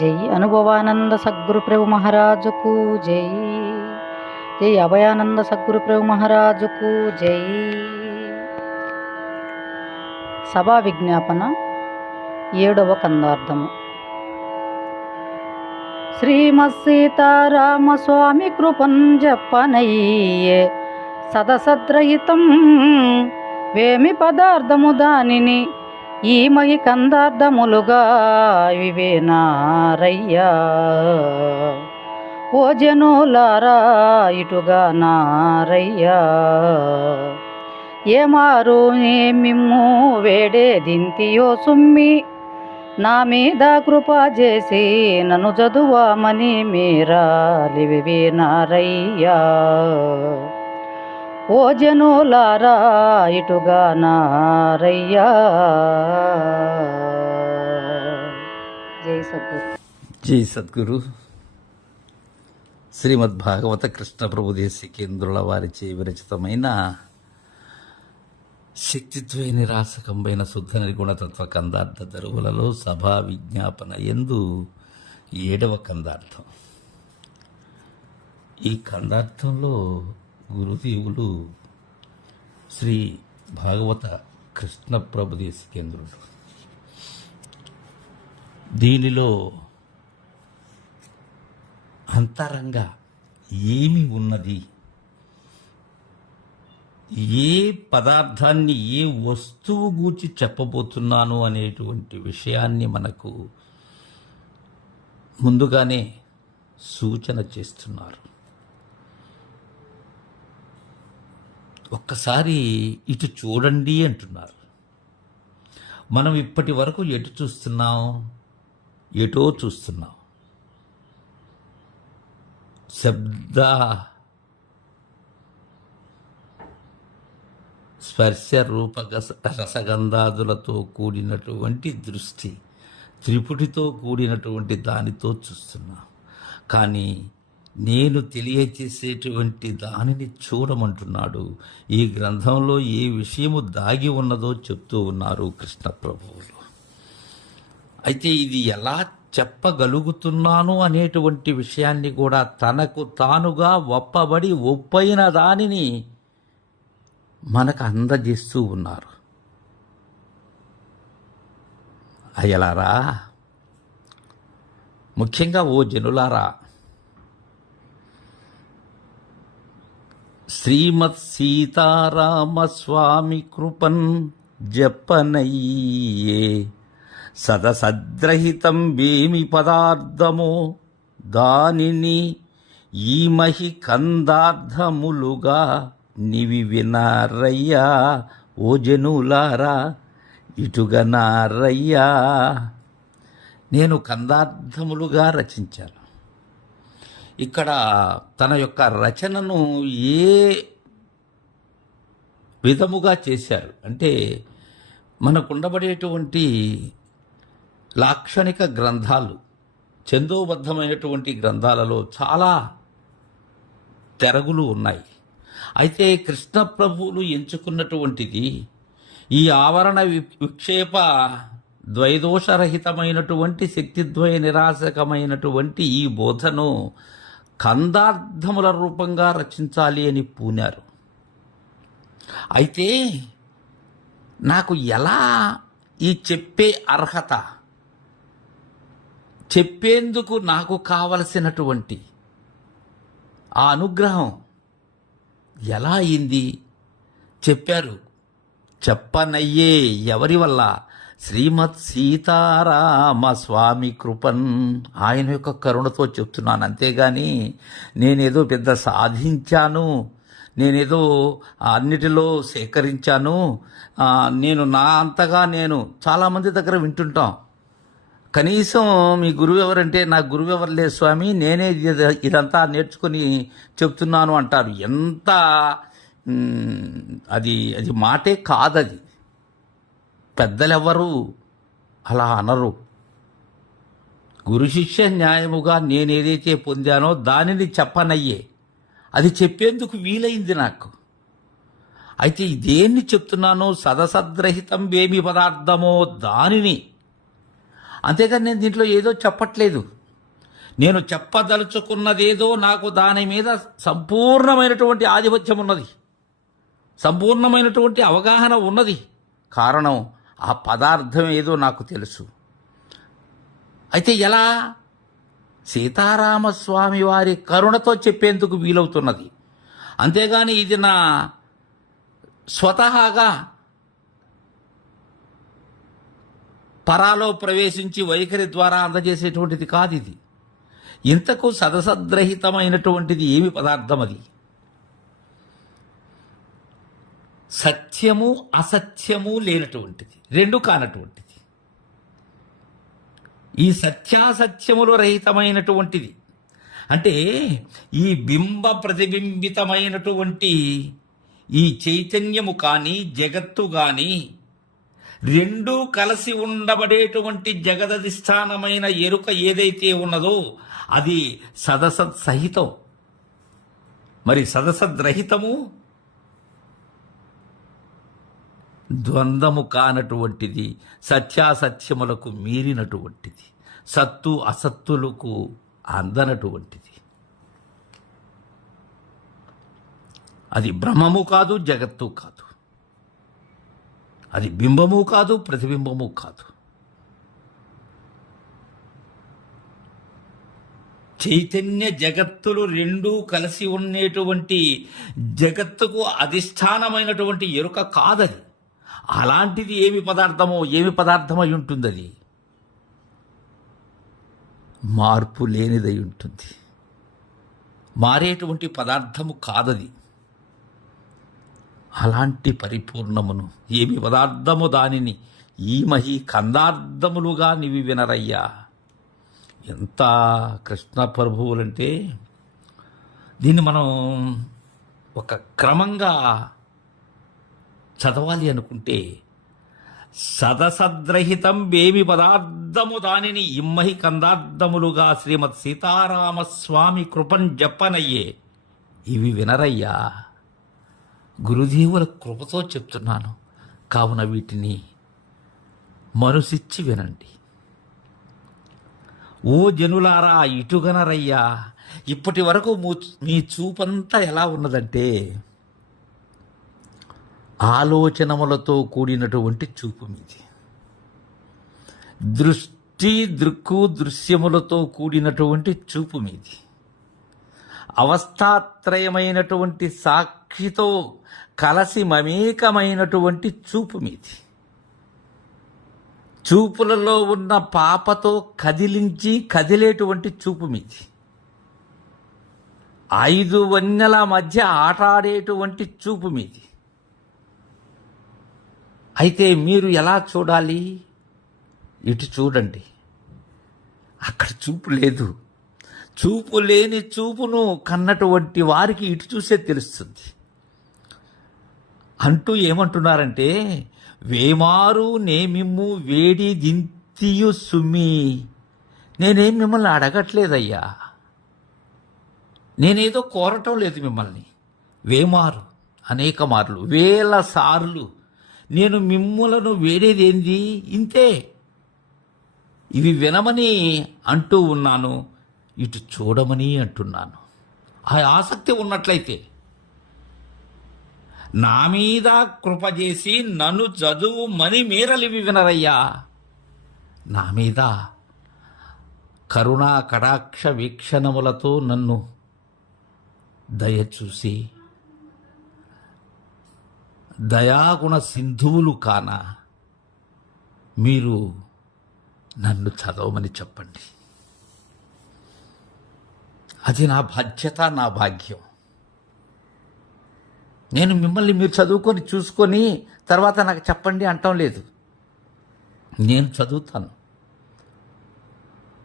జై అనుభవానంద సద్గురు ప్రభు మహారాజుకు జై. జై అభయానంద సద్గురు ప్రభు మహారాజుకు జై. సభా విజ్ఞాపన 7వ కందార్థము. శ్రీమత్ సీతారామస్వామి కృపన్ జప్పనయ్యే సదసద్రహితం వేమి పదార్థము దానిని ఈ మహి కందార్థములుగా వివేనారయ్యా. ఓ జనులారా ఇటుగా నారయ్యా. ఏమారు మిమ్ము వేడేదింతియో సుమ్మి నా మీద కృప చేసి నన్ను చదువామని మీరాలివినారయ్యా. ఓ జనులారా ఇటుగా నారయ్యా. జై సద్గురు. జై సద్గురు. శ్రీమద్ భాగవత కృష్ణ ప్రభుదేశికేంద్రుల వారిచే విరచితమైన శక్తిద్వయ నిరాశకంబైన శుద్ధ నిర్గుణతత్వ కందార్థ దరువులలో సభా విజ్ఞాపన ఎందు 7వ కందార్థం. ఈ కందార్థంలో గురుదేవులు శ్రీ భాగవత కృష్ణ ప్రభుదేశికేంద్రుడు దీనిలో అంతరంగా ఏమి ఉన్నది, ఏ పదార్థాన్ని ఏ వస్తువు గూర్చి చెప్పబోతున్నాను అనేటువంటి విషయాన్ని మనకు ముందుగానే సూచన చేస్తున్నారు. ఒక్కసారి ఇటు చూడండి అంటున్నారు. మనం ఇప్పటి వరకు ఎటు చూస్తున్నాం? ఎటో చూస్తున్నాం. శబ్ద స్పర్శ రూప రసగంధాదులతో కూడినటువంటి దృష్టి, త్రిపుటితో కూడినటువంటి దానితో చూస్తున్నాం. కానీ నేను తెలియచేసేటువంటి దానిని చూడమంటున్నాడు. ఈ గ్రంథంలో ఏ విషయము దాగి ఉన్నదో చెప్తూ ఉన్నారు కృష్ణ ప్రభువులు. అయితే ఇది ఎలా చెప్పగలుగుతున్నాను అనేటువంటి విషయాన్ని కూడా తనకు తానుగా ఒప్పైన దానిని మనకు అందజేస్తూ ఉన్నారు. అయ్యలారా, ముఖ్యంగా ఓ జనులారా, శ్రీమత్ సీతారామస్వామి కృపన్ జప్పనయ్యే సదసద్రహితం వేమి పదార్థమో దానిని ఈ మహి కందార్థములుగా నివి వినారయ్యా. ఓ జనులారా ఇటుగా నారయ్యా. నేను కందార్థములుగా రచించాను. ఇక్కడ తన యొక్క రచనను ఏ విధముగా చేశారు అంటే, మనకుండబడేటువంటి లాక్షణిక గ్రంథాలు, ఛందోబద్ధమైనటువంటి గ్రంథాలలో చాలా తెరగులు ఉన్నాయి. అయితే కృష్ణ ప్రభువులు ఎంచుకున్నటువంటిది ఈ ఆవరణ విక్షేప ద్వైదోషరహితమైనటువంటి శక్తిద్వయ నిరాశకమైనటువంటి ఈ బోధను కందార్థముల రూపంగా రచించాలి అని పూనారు. అయితే నాకు ఎలా ఈ చెప్పే అర్హత, చెప్పేందుకు నాకు కావలసినటువంటి ఆ అనుగ్రహం ఎలా అయింది? చెప్పారు. చెప్పనయ్యే ఎవరి వల్ల? శ్రీమత్ సీతారామ స్వామి కృపన్, ఆయన యొక్క కరుణతో చెప్తున్నాను. అంతేగాని నేనేదో పెద్ద సాధించాను, నేనేదో అన్నిటిలో సేకరించాను, నేను నా అంతగా నేను చాలామంది దగ్గర వింటుంటాం. కనీసం మీ గురువు ఎవరంటే, నా గురువు ఎవరు లేదు స్వామి, నేనే ఇదంతా నేర్చుకుని చెప్తున్నాను అంటారు. ఎంత అది మాటే కాదది. పెద్దలెవ్వరూ అలా అనరు. గురు శిష్య న్యాయముగా నేనేదైతే పొందానో దానిని చెప్పనయ్యే, అది చెప్పేందుకు వీలైంది నాకు. అయితే దేన్ని చెప్తున్నానో, సదసద్రహితం వేమి పదార్థమో దానిని అంతేగాని నేను దీంట్లో ఏదో చెప్పట్లేదు. నేను చెప్పదలుచుకున్నదేదో నాకు దాని మీద సంపూర్ణమైనటువంటి ఆధిపత్యం ఉన్నది, సంపూర్ణమైనటువంటి అవగాహన ఉన్నది. కారణం ఆ పదార్థం ఏదో నాకు తెలుసు. అయితే ఎలా? సీతారామస్వామి వారి కరుణతో చెప్పేందుకు వీలవుతున్నది. అంతేగాని ఇది నా స్వతహాగా పరాలో ప్రవేశించి వైఖరి ద్వారా అందజేసేటువంటిది కాదు. ఇది ఇంతకు సదసద్రహితమైనటువంటిది ఏమి పదార్థం? అది సత్యము అసత్యము లేనటువంటిది, రెండు కానటువంటిది. ఈ సత్యాసత్యములు రహితమైనటువంటిది అంటే ఈ బింబ ప్రతిబింబితమైనటువంటి ఈ చైతన్యము కానీ జగత్తు కానీ రెండూ కలిసి ఉండబడేటువంటి జగదధిష్టానమైన ఎరుక ఏదైతే ఉన్నదో అది సదసత్ సహితం. మరి సదసద్రహితము ద్వంద్వము కానటువంటిది, సత్యాసత్యములకు మీరినటువంటిది, సత్తు అసత్తులకు అందనటువంటిది. అది బ్రహ్మము కాదు, జగత్తు కాదు, అది బింబము కాదు, ప్రతిబింబము కాదు. చైతన్య జగత్తులు రెండూ కలిసి ఉండేటువంటి జగత్తుకు అధిష్టానమైనటువంటి ఎరుక కాదది. అలాంటిది ఏమి పదార్థమో, ఏమి పదార్థమై ఉంటుంది? అది మార్పు లేనిదై ఉంటుంది, మారేటువంటి పదార్థము కాదది. అలాంటి పరిపూర్ణమును ఏమి పదార్థము దానిని ఈ మహి కందార్థములుగా నివి వినరయ్యా. ఎంత కృష్ణ ప్రభువులంటే దీన్ని మనం ఒక క్రమంగా చదవాలి అనుకుంటే, సదసద్రహితం వేమి పదార్థము దానిని ఇమ్మహి కందార్థములుగా శ్రీమద్ సీతారామస్వామి కృపం జప్పనయ్యే. ఇవి వినరయ్యా, గురుదేవుల కృపతో చెప్తున్నాను. కావున వీటిని మనసిచ్చి వినండి. ఓ జనులారా, ఇటుగనరయ్యా. ఇప్పటి వరకు మీ చూపంతా ఎలా ఉన్నదంటే ఆలోచనములతో కూడినటువంటి చూపు మీది, దృశ్యములతో కూడినటువంటి చూపు మీది, అవస్థాత్రయమైనటువంటి సాక్షితో కలసి మమేకమైనటువంటి చూపు మీది, చూపులలో ఉన్న పాపతో కదిలించి కదిలేటువంటి చూపు మీది, 5 వన్నెల మధ్య ఆటాడేటువంటి చూపు మీది. అయితే మీరు ఎలా చూడాలి? ఇటు చూడండి. అక్కడ చూపు లేదు. చూపు లేని చూపును కన్నటువంటి వారికి ఇటు చూసే తెలుస్తుంది. అంటూ ఏమంటున్నారంటే, వేమారు నేమిమ్ము వేడి దింతియు సుమ్మి. నేనేం మిమ్మల్ని అడగట్లేదయ్యా, నేనేదో కోరటం లేదు మిమ్మల్ని. వేమారు అనేక మార్లు, వేల సార్లు నేను మిమ్ములను వేడేదేంది? ఇంతే. ఇవి వినమని అంటూ ఉన్నాను, ఇటు చూడమని అంటున్నాను. ఆ ఆసక్తి ఉన్నట్లయితే నా మీద కృప చేసి నన్ను చదువుమని మీరలివి వినరయ్యా. నా మీద కరుణా కటాక్ష వీక్షణములతో నన్ను దయచూసి దయాగుణ సింధువులు కాన మీరు నన్ను చదవమని చెప్పండి. అది నా బాధ్యత, నా భాగ్యం. నేను మిమ్మల్ని మీరు చదువుకొని చూసుకొని తర్వాత నాకు చెప్పండి అంటం లేదు. నేను చదువుతాను,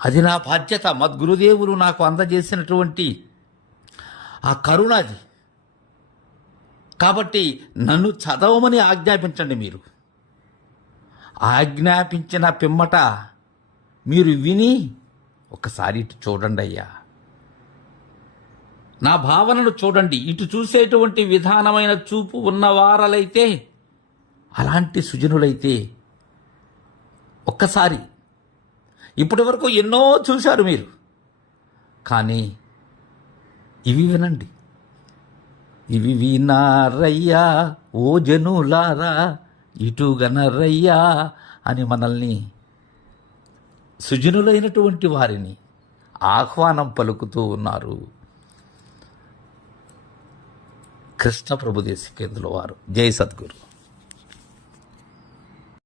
అది నా బాధ్యత. మద్గురుదేవులు నాకు అందజేసినటువంటి ఆ కరుణ అది. కాబట్టి నన్ను చదవమని ఆజ్ఞాపించండి. మీరు ఆజ్ఞాపించిన పిమ్మట మీరు విని ఒకసారి ఇటు చూడండి అయ్యా, నా భావనను చూడండి. ఇటు చూసేటువంటి విధానమైన చూపు ఉన్నవారలైతే, అలాంటి సుజనులైతే ఒక్కసారి ఇప్పటి వరకు ఎన్నో చూశారు మీరు, కానీ ఇవి వినండి. ఇవి వినారయ్యా ఓ జనులారా ఇటుగనరయ్యా అని మనల్ని సుజనులైనటువంటి వారిని ఆహ్వానం పలుకుతూ ఉన్నారు కృష్ణ ప్రభుదేశికేంద్రుల వారు. జై సద్గురు.